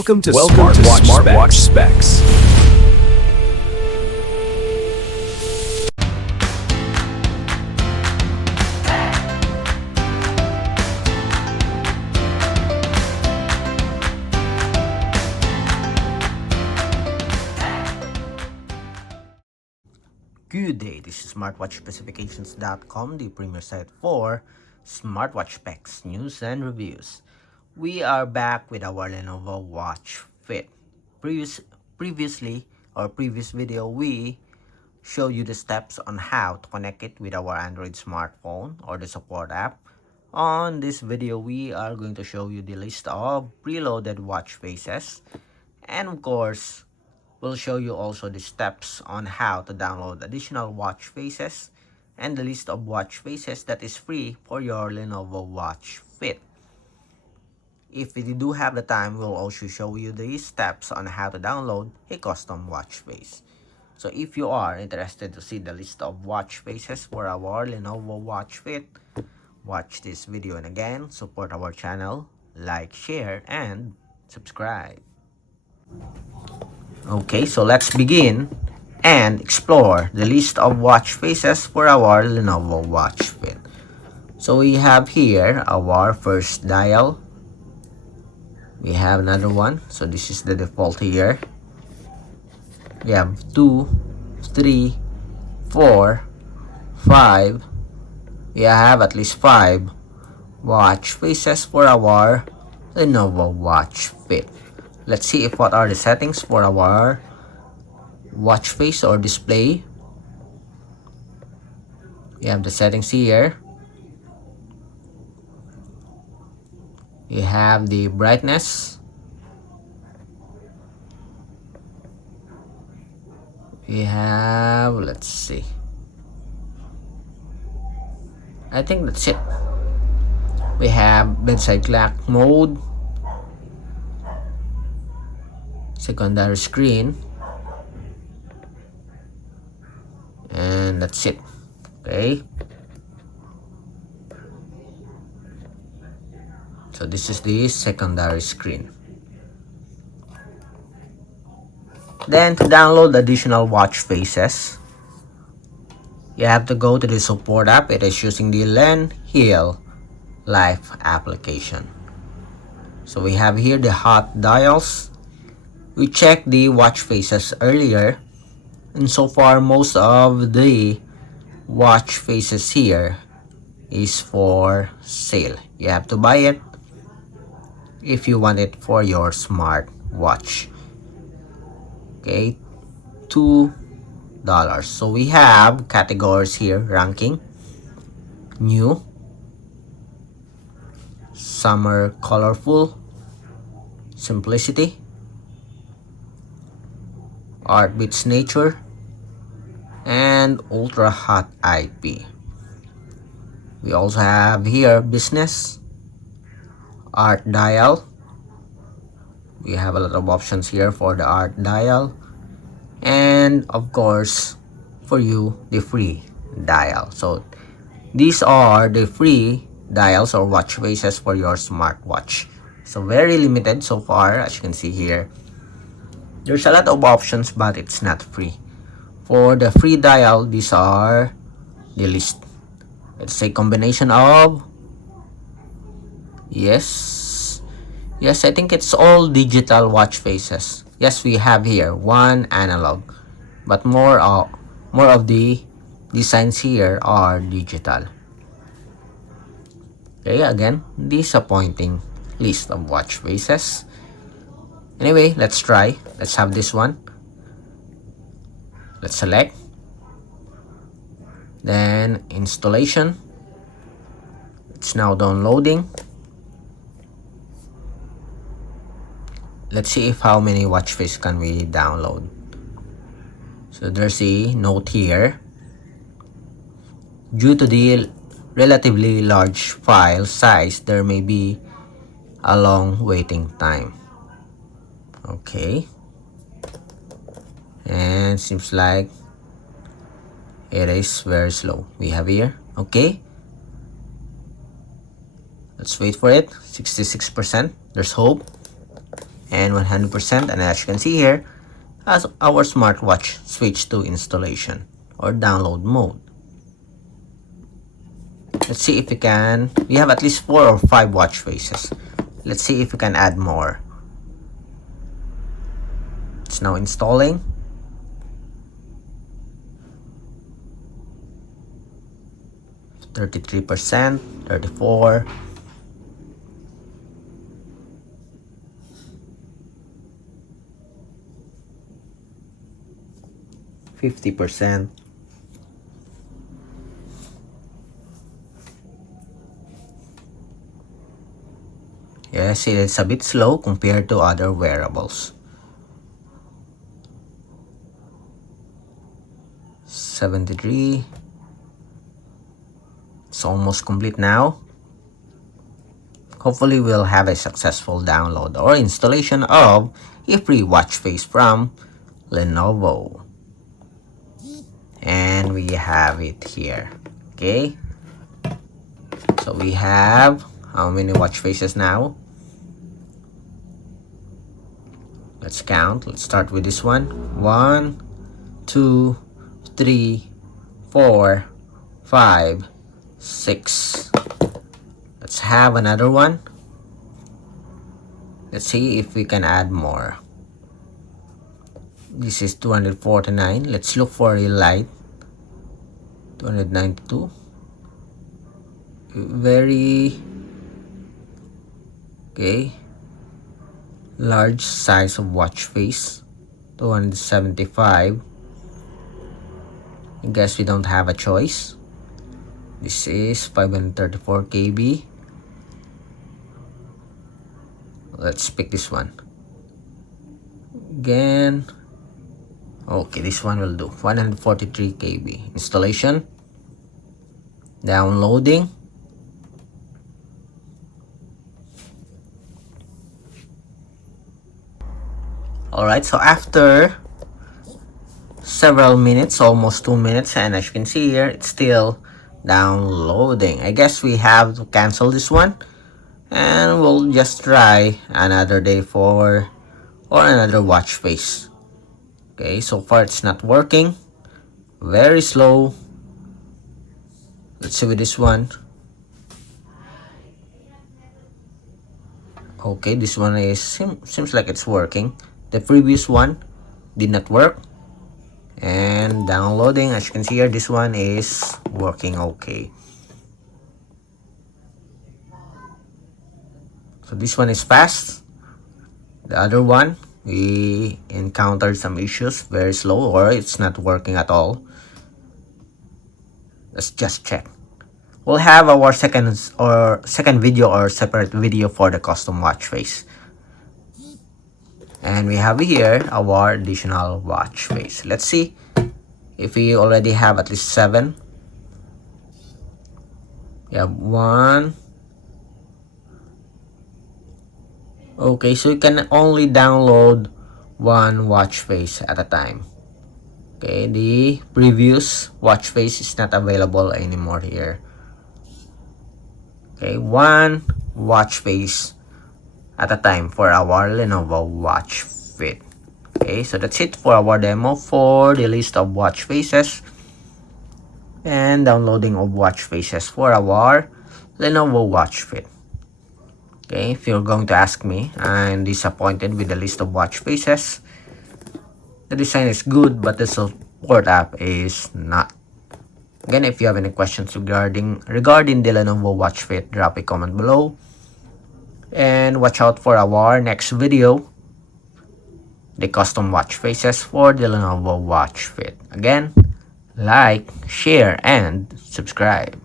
Welcome to Smartwatch Specs. Good day, this is smartwatchspecifications.com, the premier site for smartwatch specs, news, and reviews. We are back with our Lenovo Watch Fit. Previous video, we show you the steps on how to connect it with our Android smartphone or the support app. On this video, we are going to show you the list of preloaded watch faces, and of course, we'll show you also the steps on how to download additional watch faces and the list of watch faces that is free for your Lenovo Watch Fit. If you do have the time, we'll also show you the steps on how to download a custom watch face. So if you are interested to see the list of watch faces for our Lenovo Watch Fit, watch this video, and again, support our channel, like, share, and subscribe. Okay, so let's begin and explore the list of watch faces for our Lenovo Watch Fit. So we have here our first dial. We have another one. So this is the default here. We have 2, 3, 4, 5. We have at least 5 watch faces for our Lenovo Watch Fit. Let's see if what are the settings for our watch face or display. We have the settings here. We have the brightness. We have, let's see, I think that's it. We have bedside clock mode, secondary screen, and that's it. Okay, so this is the secondary screen. Then to download additional watch faces, you have to go to the support app. It is using the Lenovo Life application. So we have here the hot dials. We checked the watch faces earlier, and so far most of the watch faces here is for sale. You have to buy it if you want it for your smartwatch. Okay, $2. So we have categories here: ranking, new, summer colorful, simplicity, art beats nature, and ultra hot IP. We also have here business, art dial. We have a lot of options here for the art dial, and of course for you the free dial. So these are the free dials or watch faces for your smartwatch. So very limited so far, as you can see here. There's a lot of options, but it's not free. For the free dial, these are the list. It's a combination of, yes, I think it's all digital watch faces. Yes, we have here one analog, but more of the designs here are digital. Okay, again, disappointing list of watch faces. Anyway, let's try. Let's have this one. Let's select. Then installation. It's now downloading. Let's see if how many watch face can we download. So there's a note here. Due to the relatively large file size, there may be a long waiting time. Okay, and seems like it is very slow. We have here, okay, let's wait for it. 66%, there's hope. and 100%, and as you can see here, as our smartwatch switched to installation or download mode. Let's see if we have at least 4 or 5 watch faces. Let's see if we can add more. It's now installing. %33, 34, 50%. Yes, it's a bit slow compared to other wearables. 73. It's almost complete now. Hopefully we'll have a successful download or installation of a free watch face from Lenovo. And we have it here. Okay. So we have how many watch faces now? Let's count. Let's start with this one. 1, 2, 3, 4, 5, 6. Let's have another one. Let's see if we can add more. This is 249. Let's look for a light. 292. Very okay. Large size of watch face. 275. I guess we don't have a choice. This is 534 KB. Let's pick this one. Again. Okay, this one will do. 143 KB. Installation. Downloading. Alright, so after several minutes, almost 2 minutes, and as you can see here, it's still downloading. I guess we have to cancel this one, and we'll just try another day or another watch face. Okay, so far it's not working. Very slow. Let's see with this one. Okay, this one seems like it's working. The previous one did not work. And downloading, as you can see here, this one is working okay. So this one is fast. The other one, we encountered some issues, very slow, or it's not working at all. Let's just check. We'll have our second video or separate video for the custom watch face. And we have here our additional watch face. Let's see if we already have at least 7. We have 1. Okay, so you can only download 1 watch face at a time. Okay, the previous watch face is not available anymore here. Okay, 1 watch face at a time for our Lenovo Watch Fit. Okay, so that's it for our demo for the list of watch faces and downloading of watch faces for our Lenovo Watch Fit. Okay, if you're going to ask me, I'm disappointed with the list of watch faces. The design is good, but the support app is not. Again, if you have any questions regarding the Lenovo Watch Fit, drop a comment below. And watch out for our next video, the custom watch faces for the Lenovo Watch Fit. Again, like, share, and subscribe.